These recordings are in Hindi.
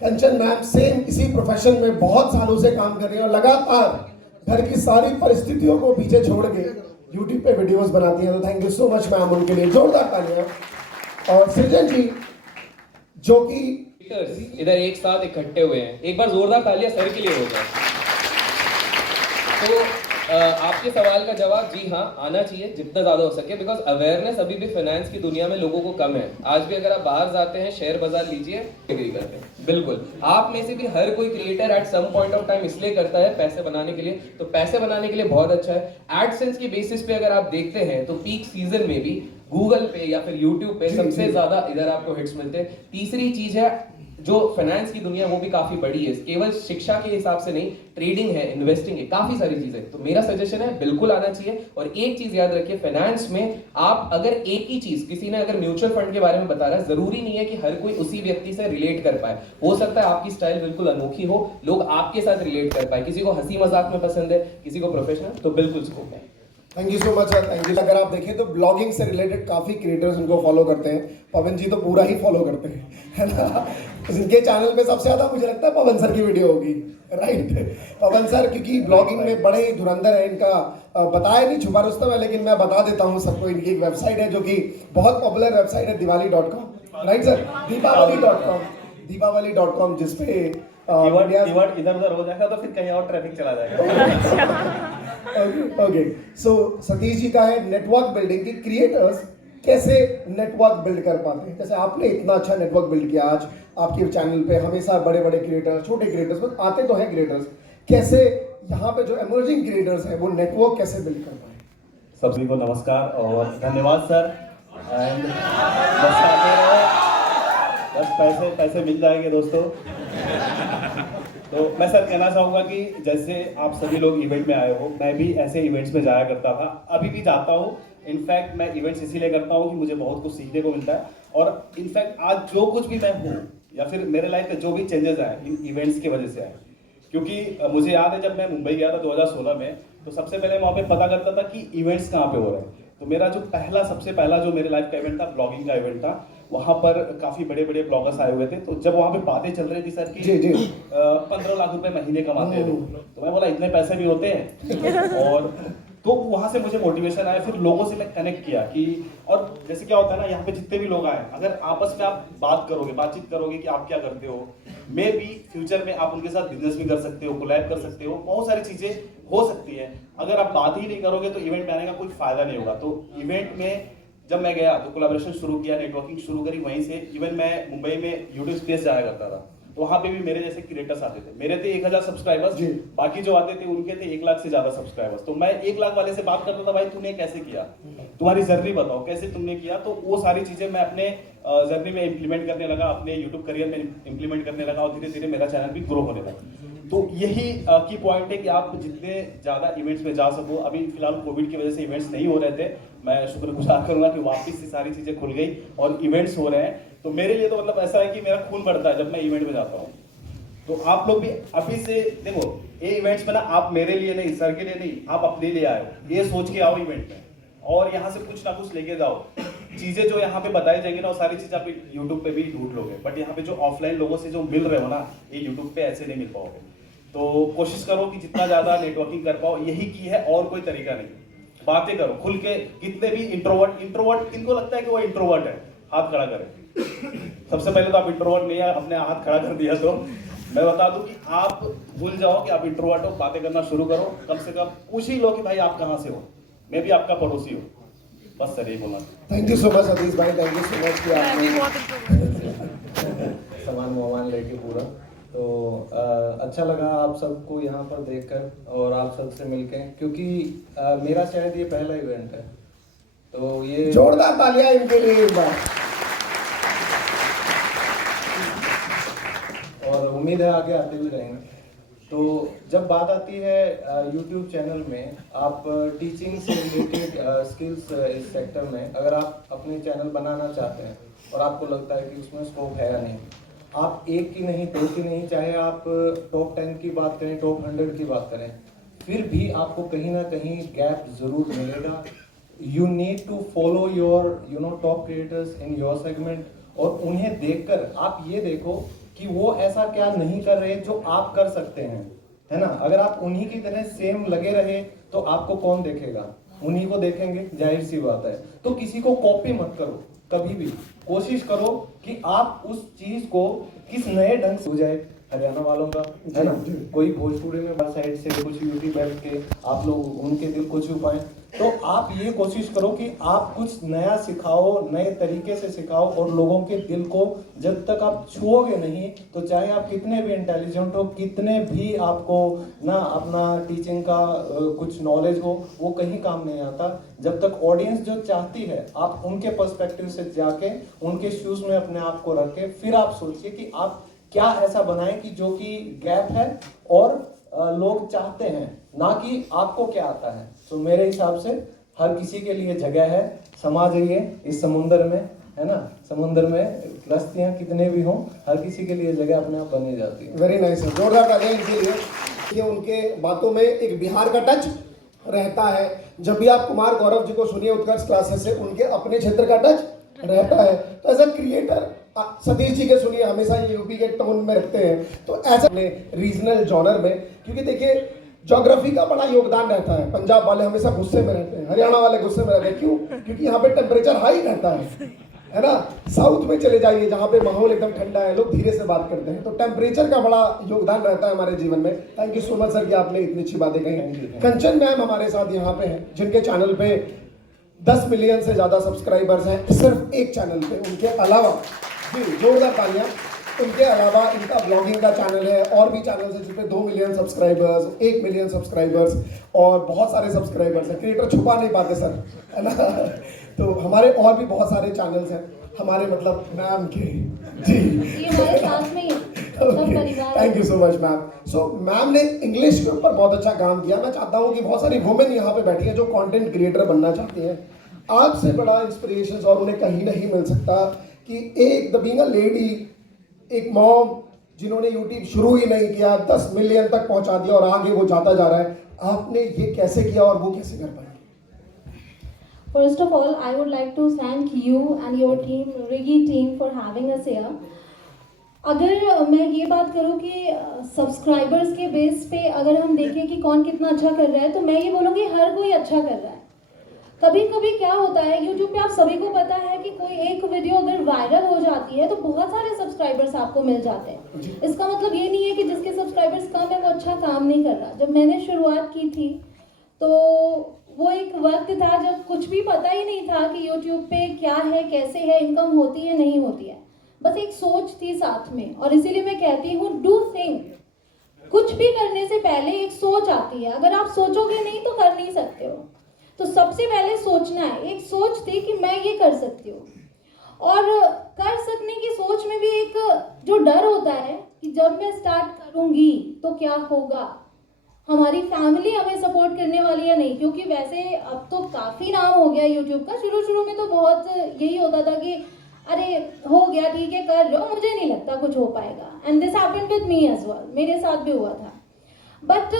कंचन मैम सेम इसी प्रोफेशन में बहुत सालों से काम कर रही हैं और लगातार घर की सारी परिस्थितियों को पीछे छोड़ के यूट्यूब पे वीडियोस बनाती हैं। तो thank you so much ma'am, उनके लिए जोरदार तालियां। और सृजन जी जो कि इधर एक साथ इकट्ठे हुए हैं, एक बार जोरदार तालियां सर के लिए हो जाए। तो आपके सवाल का जवाब जी हाँ आना चाहिए जितना ज़्यादा हो सके, बिकॉज अवेयरनेस अभी भी फाइनेंस की दुनिया में लोगों को कम है। आज भी अगर आप बाहर जाते हैं, शेयर बाजार लीजिए, एग्री करते हैं बिल्कुल। आप में से भी हर कोई creator at some point of time इसलिए करता है पैसे बनाने के लिए, तो पैसे बनाने के लिए बहुत अच्छा है। एडसेंस की बेसिस पे अगर आप देखते हैं तो पीक सीजन में भी गूगल पे या फिर यूट्यूब पे सबसे ज्यादा इधर आपको हिट्स मिलते हैं। तीसरी चीज है जो फाइनेंस की दुनिया वो भी काफी बड़ी है, केवल शिक्षा के हिसाब से नहीं, ट्रेडिंग है, इन्वेस्टिंग है, काफी सारी चीजें। तो मेरा सजेशन है बिल्कुल आना चाहिए। और एक चीज याद रखिए, फाइनेंस में आप अगर एक ही चीज, किसी ने अगर म्यूचुअल फंड के बारे में बता रहा है, जरूरी नहीं है कि हर कोई उसी व्यक्ति से रिलेट कर पाए। हो सकता है आपकी स्टाइल बिल्कुल अनोखी हो, लोग आपके साथ रिलेट कर पाए। किसी को हंसी मजाक में पसंद है, किसी को प्रोफेशनल, तो बिल्कुल स्कोप है। Thank you so much sir, thank you. अगर आप देखें तो ब्लॉगिंग से रिलेटेड काफ़ी क्रिएटर्स इनको फॉलो करते हैं। पवन जी तो पूरा ही फॉलो करते हैं, है ना। इनके चैनल पे सबसे ज़्यादा मुझे लगता है पवन सर की वीडियो होगी, राइट। पवन सर क्योंकि ब्लॉगिंग में बड़े ही धुरंधर है। इनका बताया नहीं, छुपा रुस्तम है, लेकिन मैं बता देता हूँ सबको। इनकी एक वेबसाइट है जो कि बहुत पॉपुलर वेबसाइट है, दिवाली.com, राइट सर, दीपावली.com, जिसपे इधर उधर हो जाएगा तो फिर कहीं और ट्रैफिक चला जाएगा। ओके, सो सतीश जी का है नेटवर्क बिल्डिंग की क्रिएटर्स कैसे नेटवर्क बिल्ड कर पाते हैं। जैसे आपने इतना अच्छा नेटवर्क बिल्ड किया, आज आपके चैनल पे हमेशा बड़े बड़े क्रिएटर्स, छोटे क्रिएटर्स बस आते तो हैं क्रिएटर्स, कैसे यहाँ पे जो इमर्जिंग क्रिएटर्स हैं वो नेटवर्क कैसे बिल्ड कर पाए। सभी को नमस्कार और धन्यवाद सर। एंड बस पैसे मिल जाएंगे दोस्तों। तो मैं सर कहना चाहूँगा कि जैसे आप सभी लोग इवेंट में आए हो, मैं भी ऐसे इवेंट्स में जाया करता था, अभी भी जाता हूँ। इनफैक्ट मैं इवेंट्स इसीलिए करता हूँ कि मुझे बहुत कुछ सीखने को मिलता है। और इनफैक्ट आज जो कुछ भी मैं हूँ या फिर मेरे लाइफ में जो भी चेंजेस आए, इन इवेंट्स की वजह से आए। क्योंकि मुझे याद है जब मैं मुंबई गया था 2016 में, तो सबसे पहले वहाँ पे पता करता था कि इवेंट्स कहाँ पे हो रहे हैं। तो मेरा जो सबसे पहला जो मेरे लाइफ का इवेंट था, ब्लॉगिंग का इवेंट था। वहाँ पर काफ़ी बड़े बड़े ब्लॉगर्स आए हुए थे। तो जब वहाँ पे बातें चल रही थी सर की 15 लाख रुपए महीने कमाते हैं लोग, तो मैं बोला इतने पैसे भी होते हैं। और तो वहाँ से मुझे मोटिवेशन आया, फिर लोगों से मैं कनेक्ट किया कि, और जैसे क्या होता है ना, यहाँ पे जितने भी लोग आए, अगर आपस में आप बातचीत करोगे कि आप क्या करते हो, मे बी फ्यूचर में आप उनके साथ बिजनेस भी कर सकते हो, कोलैब कर सकते हो, बहुत सारी चीजें हो सकती है। अगर आप बात ही नहीं करोगे तो इवेंट में आने का कोई फायदा नहीं होगा। तो इवेंट में जब मैं गया तो कोलैबोरेशन शुरू किया, नेटवर्किंग शुरू करी वहीं से। इवन मैं मुंबई में यूट्यूब स्पेस जाया करता था, तो वहाँ पे भी मेरे जैसे क्रिएटर्स आते थे। मेरे थे 1000 सब्सक्राइबर्स, बाकी जो आते थे उनके थे 1 लाख से ज्यादा सब्सक्राइबर्स। तो मैं 1 लाख वाले से बात करता था, भाई तूने कैसे किया, तुम्हारी जर्नी बताओ कैसे तुमने किया। तो वो सारी चीजें मैं अपने जर्नी में इंप्लीमेंट करने लगा, अपने यूट्यूब करियर में इंप्लीमेंट करने लगा, और धीरे धीरे मेरा चैनल भी ग्रो होने लगा। तो यही की पॉइंट है कि आप जितने ज़्यादा इवेंट्स में जा सको। अभी फिलहाल कोविड की वजह से इवेंट्स नहीं हो रहे थे, मैं शुक्रगुजार करूंगा कि वापस से सारी चीज़ें खुल गई और इवेंट्स हो रहे हैं। तो मेरे लिए तो मतलब ऐसा है कि मेरा खून बढ़ता है जब मैं इवेंट में जाता हूँ। तो आप लोग भी अभी से देखो, ये इवेंट्स में ना आप मेरे लिए नहीं, सर के लिए नहीं, आप अपने लिए आए, ये सोच के आओ इवेंट में, और यहाँ से कुछ ना कुछ लेके जाओ। चीजें जो यहाँ पे बताई जाएंगी ना, वो सारी चीजें आप यूट्यूब पे भी ढूंढ लोगे, बट यहाँ पे जो ऑफलाइन लोगों से जो मिल रहे हो ना, ये यूट्यूब पे ऐसे नहीं मिल पाओगे। तो कोशिश करो कि जितना ज्यादा नेटवर्किंग कर पाओ, यही की है और कोई तरीका नहीं। बातें करो खुल के। कितने भी इंट्रोवर्ट किनको लगता है कि वो इंट्रोवर्ट है, हाथ खड़ा करें। सबसे पहले तो आप इंट्रोवर्ट नहीं है, अपने हाथ खड़ा कर दिया तो मैं बता दूं कि आप भूल जाओ कि आप इंट्रोवर्ट हो। बातें करना शुरू करो, कम से कम पूछ ही लो कि भाई आप कहाँ से हो, मैं भी आपका पड़ोसी हूँ। बस सर यही बोलना। Thank you so much Satish भाई, थैंक यू सो मच कि आपने सामान वामान लेके पूरा। तो अच्छा लगा आप सबको यहाँ पर देखकर और आप सबसे मिलके, क्योंकि मेरा शायद ये पहला इवेंट है। तो ये जोरदार तालियां इनके लिए एक बार। और उम्मीद है आगे आते भी रहेंगे। तो जब बात आती है YouTube चैनल में, आप टीचिंग से रिलेटेड स्किल्स इस सेक्टर में अगर आप अपने चैनल बनाना चाहते हैं और आपको लगता है कि उसमें स्कोप है या नहीं, आप 1 की नहीं 2 की नहीं, चाहे आप टॉप 10 की बात करें, टॉप 100 की बात करें, फिर भी आपको कहीं ना कहीं गैप जरूर मिलेगा। You need to follow your top creators in your segment, और उन्हें देखकर आप ये देखो कि वो ऐसा क्या नहीं कर रहे जो आप कर सकते हैं, है ना। अगर आप उन्हीं की तरह सेम लगे रहे तो आपको कौन देखेगा, उन्हीं को देखेंगे, जाहिर सी बात है। तो किसी को कॉपी मत करो, कभी भी कोशिश करो कि आप उस चीज को किस नए ढंग से हो जाए हरियाणा वालों का, है ना। कोई भोजपुरी में बस साइड से कुछ यूट्यूब बैठ के आप लोग उनके दिल को छू पाए, तो आप ये कोशिश करो कि आप कुछ नया सिखाओ, नए तरीके से सिखाओ, और लोगों के दिल को जब तक आप छुओगे नहीं, तो चाहे आप कितने भी इंटेलिजेंट हो, कितने भी आपको ना अपना टीचिंग का कुछ नॉलेज हो, वो कहीं काम नहीं आता जब तक ऑडियंस जो चाहती है आप उनके पर्सपेक्टिव से जाके उनके शूज में अपने आप को रख के फिर आप सोचिए कि आप क्या ऐसा बनाएं कि जो कि गैप है और लोग चाहते हैं, ना कि आपको क्या आता है। तो मेरे हिसाब से हर किसी के लिए जगह है, समा जाइए इस समुंदर में, है ना। समुंदर में रस्तियां कितने भी हों, हर किसी के लिए जगह अपने आप बनी जाती है। वेरी नाइस, जोरदार तालियां इनके लिए। ये उनके बातों में एक बिहार का टच रहता है। जब भी आप कुमार गौरव जी को सुनिए उत्कर्ष क्लासेस से, उनके अपने क्षेत्र का टच रहता है। तो as a creator Satish ji के सुनिए, हमेशा ये यूपी के टोन में रखते हैं। तो ऐसे रीजनल जॉनर में, क्योंकि देखिए ज्योग्राफी का बड़ा योगदान रहता है। पंजाब वाले हमेशा गुस्से में रहते हैं, हरियाणा वाले गुस्से में रहते हैं। क्यों? क्योंकि यहाँ पे टेम्परेचर हाई रहता है ना। साउथ में चले जाइए जहाँ पे माहौल एकदम ठंडा है, लोग धीरे से बात करते हैं। तो टेम्परेचर का बड़ा योगदान रहता है हमारे जीवन में। Thank you so much sir कि आपने इतनी अच्छी बातें कही। कंचन मैम हमारे साथ यहाँ पे हैं, जिनके चैनल पे 10 मिलियन से ज्यादा सब्सक्राइबर्स हैं सिर्फ एक चैनल पे। उनके अलावा जी जोरदार तालियां। उनके अलावा इनका ब्लॉगिंग का चैनल है, और भी चैनल है जिस पे 2 मिलियन सब्सक्राइबर्स, 1 मिलियन सब्सक्राइबर्स और बहुत सारे सब्सक्राइबर्स हैं। क्रिएटर छुपा नहीं पाते सर, है ना। तो हमारे और भी बहुत सारे चैनल्स हैं हमारे, मतलब मैम के जी ये हमारे साथ में ही सब परिवार। Thank you so much ma'am. So ma'am ने इंग्लिश के ऊपर बहुत अच्छा काम किया। मैं चाहता हूँ कि बहुत सारी वुमेन यहाँ पे बैठी हैं जो कंटेंट क्रिएटर बनना चाहती हैं। आपसे बड़ा इंस्पिरेशन और उन्हें कहीं नहीं मिल सकता कि एक द बीइंग अ लेडी, एक मॉम जिन्होंने यूट्यूब शुरू ही नहीं किया, 10 मिलियन तक पहुंचा दिया और आगे वो जाता जा रहा है। आपने ये कैसे किया और वो कैसे कर पाई? First of all, I would like to thank you and your team, Rigi team, for having us here. अगर मैं ये बात करूँ कि सब्सक्राइबर्स के बेस पे अगर हम देखें कि कौन कितना अच्छा कर रहा है, तो मैं ये बोलूँगी हर कोई अच्छा कर रहा है। कभी कभी क्या होता है यूट्यूब पे, आप सभी को पता है कि कोई एक वीडियो अगर वायरल हो जाती है तो बहुत सारे सब्सक्राइबर्स आपको मिल जाते हैं। इसका मतलब ये नहीं है कि जिसके सब्सक्राइबर्स कम है वो अच्छा काम नहीं कर रहा। जब मैंने शुरुआत की थी तो वो एक वक्त था जब कुछ भी पता ही नहीं था कि यूट्यूब पे क्या है, कैसे है, इनकम होती है नहीं होती है। बस एक सोच थी साथ में, और इसीलिए मैं कहती हूँ डू थिंक। कुछ भी करने से पहले एक सोच आती है, अगर आप सोचोगे नहीं तो कर नहीं सकते हो। तो सबसे पहले सोचना है। एक सोच थी कि मैं ये कर सकती हूँ, और कर सकने की सोच में भी एक जो डर होता है कि जब मैं स्टार्ट करूँगी तो क्या होगा, हमारी फैमिली हमें सपोर्ट करने वाली है नहीं। क्योंकि वैसे अब तो काफ़ी नाम हो गया यूट्यूब का। शुरू में तो बहुत यही होता था कि अरे हो गया, ठीक है, कर लो, मुझे नहीं लगता कुछ हो पाएगा। And this happened with me as well, मेरे साथ भी हुआ था। बट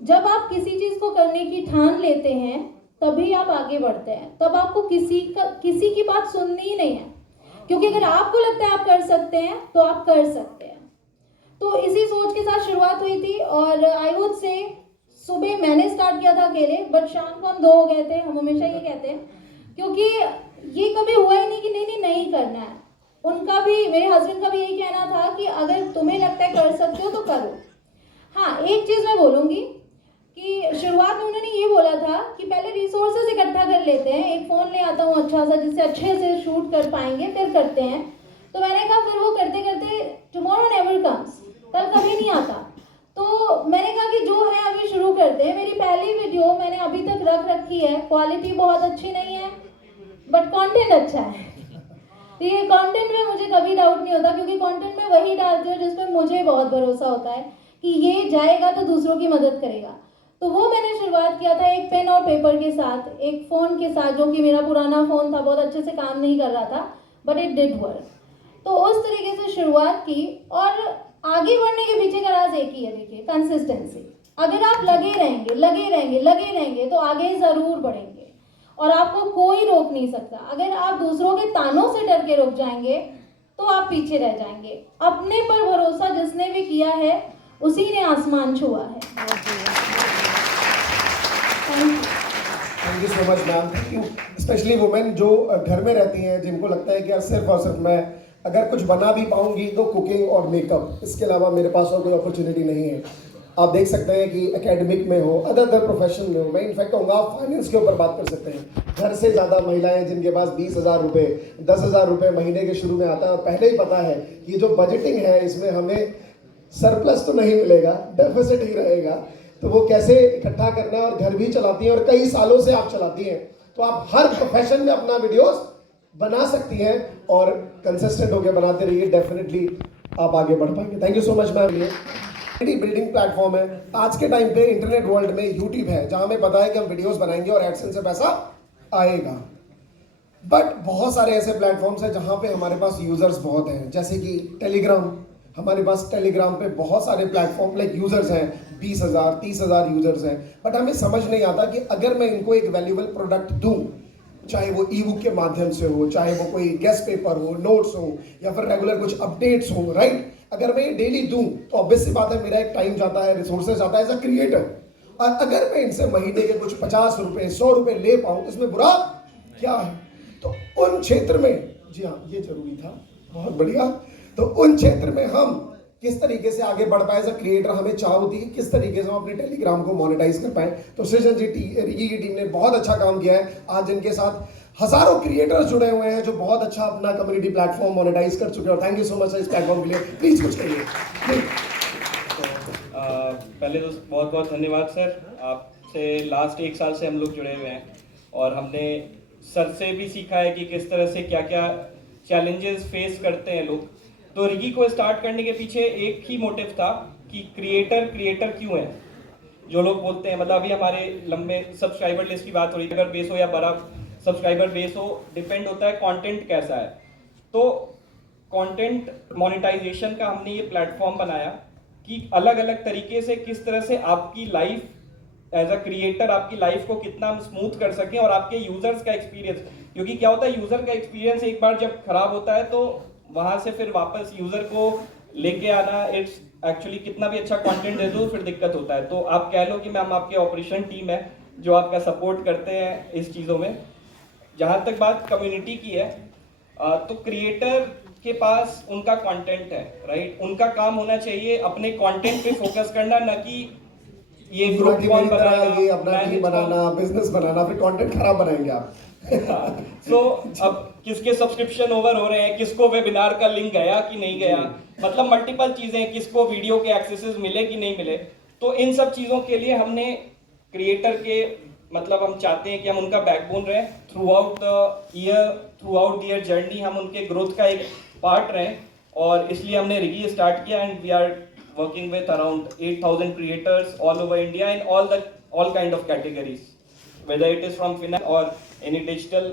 जब आप किसी चीज़ को करने की ठान लेते हैं तभी आप आगे बढ़ते हैं। तब आपको किसी की बात सुननी ही नहीं है, क्योंकि अगर आपको लगता है आप कर सकते हैं तो आप कर सकते हैं। तो इसी सोच के साथ शुरुआत हुई थी, और आई वुड से सुबह मैंने स्टार्ट किया था अकेले, बट शाम को हम 2 हो गए थे। हम हमेशा ये कहते हैं, क्योंकि ये कभी हुआ ही नहीं कि नहीं करना है। उनका भी, मेरे हस्बैंड का भी यही कहना था कि अगर तुम्हें लगता है कर सकते हो तो करो। हाँ, एक चीज़ मैं बोलूँगी कि शुरुआत में उन्होंने ये बोला था कि पहले रिसोर्सेज इकट्ठा कर लेते हैं, एक फ़ोन ले आता हूँ अच्छा सा जिससे अच्छे से शूट कर पाएंगे, फिर करते हैं। तो मैंने कहा फिर वो करते करते टुमारो नेवर कम्स, कल कभी नहीं आता। तो मैंने कहा कि जो है अभी शुरू करते हैं। मेरी पहली वीडियो मैंने अभी तक रख रखी है, क्वालिटी बहुत अच्छी नहीं है बट कंटेंट अच्छा है। तो ये कंटेंट में मुझे कभी डाउट नहीं होता, क्योंकि कंटेंट में वही डालती हूँ जिसमें मुझे बहुत भरोसा होता है कि ये जाएगा तो दूसरों की मदद करेगा। तो वो मैंने शुरुआत किया था एक पेन और पेपर के साथ, एक फ़ोन के साथ, जो कि मेरा पुराना फ़ोन था, बहुत अच्छे से काम नहीं कर रहा था, बट इट डिड वर्क। तो उस तरीके से शुरुआत की, और आगे बढ़ने के पीछे का राज एक ही है, देखिए, कंसिस्टेंसी। अगर आप लगे रहेंगे तो आगे ज़रूर बढ़ेंगे, और आपको कोई रोक नहीं सकता। अगर आप दूसरों के तानों से डर के रुक जाएंगे तो आप पीछे रह जाएंगे। अपने पर भरोसा जिसने भी किया है उसी ने आसमान छुआ है। Thank you so much ma'am, thank you. Specially women जो घर में रहती हैं, जिनको लगता है कि यार सिर्फ और सिर्फ मैं अगर कुछ बना भी पाऊंगी तो कुकिंग और मेकअप, इसके अलावा मेरे पास और कोई अपॉर्चुनिटी नहीं है। आप देख सकते हैं कि एकेडमिक में हो, अदर प्रोफेशन में हो, मैं इनफैक्ट कहूँगा आप फाइनेंस के ऊपर बात कर सकते हैं। घर से ज़्यादा महिलाएं जिनके पास 20,000 रुपये 10,000 रुपये महीने के शुरू में आता है और पहले ही पता है कि जो बजटिंग है इसमें हमें सरप्लस तो नहीं मिलेगा, डेफिसिट ही रहेगा, तो वो कैसे इकट्ठा करना है और घर भी चलाती हैं और कई सालों से आप चलाती हैं, तो आप हर प्रोफेशन में अपना वीडियोस बना सकती हैं और कंसिस्टेंट होकर बनाते रहिए, डेफिनेटली आप आगे बढ़ पाएंगे। Thank you so much ma'am. ये बिल्डिंग प्लेटफॉर्म है आज के टाइम पे। इंटरनेट वर्ल्ड में यूट्यूब है जहां हमें पता है कि हम वीडियोस बनाएंगे और एडसेंस से पैसा आएगा, बट बहुत सारे ऐसे प्लेटफॉर्म्स हैं जहां पे हमारे पास यूजर्स बहुत हैं, जैसे कि टेलीग्राम। हमारे पास टेलीग्राम पे बहुत सारे प्लेटफॉर्म लाइक यूजर्स हैं, 20,000 30,000 यूजर्स हैं, बट हमें समझ नहीं आता कि अगर मैं इनको एक वैल्यूएबल प्रोडक्ट दूं, चाहे वो ई बुक के माध्यम से हो, चाहे वो कोई गेस्ट पेपर हो, नोट्स हो, या फिर रेगुलर कुछ अपडेट्स हो, राइट, अगर मैं ये डेली दूं तो ऑब्वियस सी बात है मेरा एक टाइम जाता है, रिसोर्सेज जाता है एज अ क्रिएटर। और अगर मैं इनसे महीने के कुछ 50 रुपए 100 रुपए ले पाऊं, इसमें बुरा क्या है? तो उन क्षेत्र में, जी हाँ ये जरूरी था, बहुत बढ़िया, तो उन क्षेत्र में हम किस तरीके से आगे बढ़ पाए एज अ क्रिएटर, हमें चाह होती है किस तरीके से हम अपने टेलीग्राम को मोनेटाइज कर पाए। तो सृजन जी रिगी की टीम ने बहुत अच्छा काम किया है। आज इनके साथ हजारों क्रिएटर्स जुड़े हुए हैं जो बहुत अच्छा अपना कम्युनिटी प्लेटफॉर्म मोनेटाइज कर चुके हैं, और थैंक यू सो मच इस प्लेटफॉर्म के लिए। प्लीज कुछ कहिए। पहले तो बहुत बहुत धन्यवाद सर, आपसे लास्ट 1 साल से हम लोग जुड़े हुए हैं और हमने सर से भी सीखा है कि किस तरह से क्या क्या चैलेंजेस फेस करते हैं लोग। तो रिगी को स्टार्ट करने के पीछे एक ही मोटिव था कि क्रिएटर क्यों है। जो लोग बोलते हैं, मतलब अभी हमारे लंबे सब्सक्राइबर लिस्ट की बात हो रही है, अगर बेस हो या बड़ा सब्सक्राइबर बेस हो, डिपेंड होता है कंटेंट कैसा है। तो कंटेंट मोनेटाइजेशन का हमने ये प्लेटफॉर्म बनाया कि अलग अलग तरीके से किस तरह से आपकी लाइफ एज अ क्रिएटर, आपकी लाइफ को कितना हम स्मूथ कर सकें, और आपके यूजर्स का एक्सपीरियंस, क्योंकि क्या होता है यूजर का एक्सपीरियंस एक बार जब खराब होता है तो वहां से फिर वापस यूजर को लेके आना, इट्स एक्चुअली कितना भी अच्छा कंटेंट दे दो फिर दिक्कत होता है। तो आप कह लो कि मैम आपके ऑपरेशन टीम है जो आपका सपोर्ट करते हैं इस चीज़ों में। जहाँ तक बात कम्युनिटी की है, तो क्रिएटर के पास उनका कंटेंट है, राइट, उनका काम होना चाहिए अपने कंटेंट पे फोकस करना, ना कि ये ग्रुप कौन बनाएगा, ये अपना टीम बनाना, बिजनेस बनाना, फिर कंटेंट खराब बनाएंगे आप। तो अब किसके सब्सक्रिप्शन ओवर हो रहे हैं, किसको वेबिनार का लिंक गया कि नहीं गया, मतलब मल्टीपल चीजें, किसको वीडियो के एक्सेसेस मिले कि नहीं मिले। तो इन सब चीजों के लिए हमने क्रिएटर के, मतलब हम चाहते हैं कि हम उनका बैकबोन रहे through out the year journey, हम उनके ग्रोथ का एक पार्ट रहे, और इसलिए हमने रिगी स्टार्ट किया। And we are working with around 8,000 creators all over India in all kind of categories, whether it is from finance or any digital,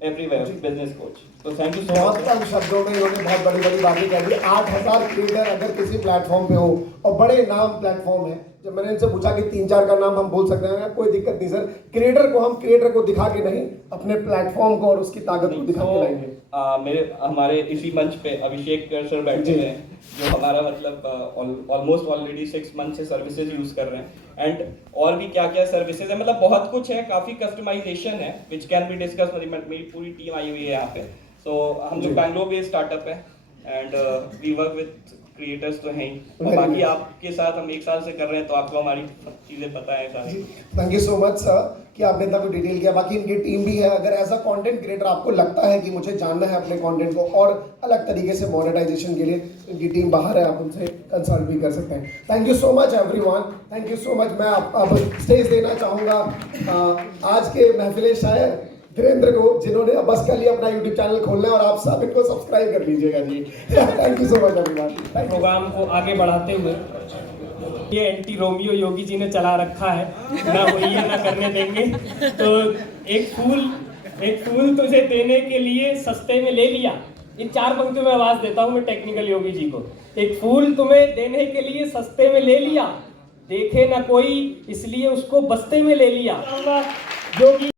everywhere, business coach. So thank you so बहुत much. कम शब्दों में इन्होंने बहुत बड़ी बड़ी बातें कह दी। 8,000 क्रिएटर अगर किसी प्लेटफॉर्म पे हो, और बड़े नाम प्लेटफॉर्म है, जब मैंने इनसे पूछा कि 3-4 का नाम हम बोल सकते हैं, कोई दिक्कत नहीं सर, हम क्रिएटर को दिखा के नहीं, अपने प्लेटफॉर्म को और उसकी ताकत को दिखा के लाएंगे। हमारे इसी मंच पे अभिषेक सर बैठे हुए हैं, जो हमारा मतलब ऑलमोस्ट ऑलरेडी 6 मंथ से सर्विसेज यूज कर रहे हैं, एंड और भी क्या क्या सर्विसेज है, मतलब बहुत कुछ है, काफी कस्टमाइजेशन है विच कैन बी डिस्कस। मेरी पूरी टीम आई हुई है यहाँ पे। तो हम जो बैंगलोर बेस्ड स्टार्टअप है, and we work with creators तो हैं, और बाकी आपके साथ हम 1 साल से कर रहे हैं, तो आपको हमारी चीजें पता है सारी। Thank you so much sir कि आपने इतना कुछ डिटेल किया। बाकी इनकी टीम भी है, अगर एज अ कंटेंट क्रिएटर आपको लगता है कि मुझे जानना है अपने कंटेंट को और अलग तरीके से मोनेटाइजेशन के लिए, इनकी टीम बाहर है, आप उनसे कंसल्ट भी कर सकते हैं। Thank you so much everyone, thank you so much. मैं अब स्टेज देना चाहूँगा आज के महफिले शायर धीरेन्द्र को, जिन्होंने अब बस कर लिया अपना यूट्यूब चैनल खोलना है, और आप सब इनको सब्सक्राइब कर लीजिएगा जी। Thank you so much everyone. Programme को आगे बढ़ाते हुए, ये एंटी रोमियो योगी जी ने चला रखा है, ना होइए ना करने देंगे। तो एक फूल तुझे देने के लिए सस्ते में ले लिया, इन 4 पंक्तियों में आवाज देता हूँ मैं टेक्निकल योगी जी को। एक फूल तुम्हें देने के लिए सस्ते में ले लिया, देखे ना कोई इसलिए उसको बस्ते में ले लिया। योगी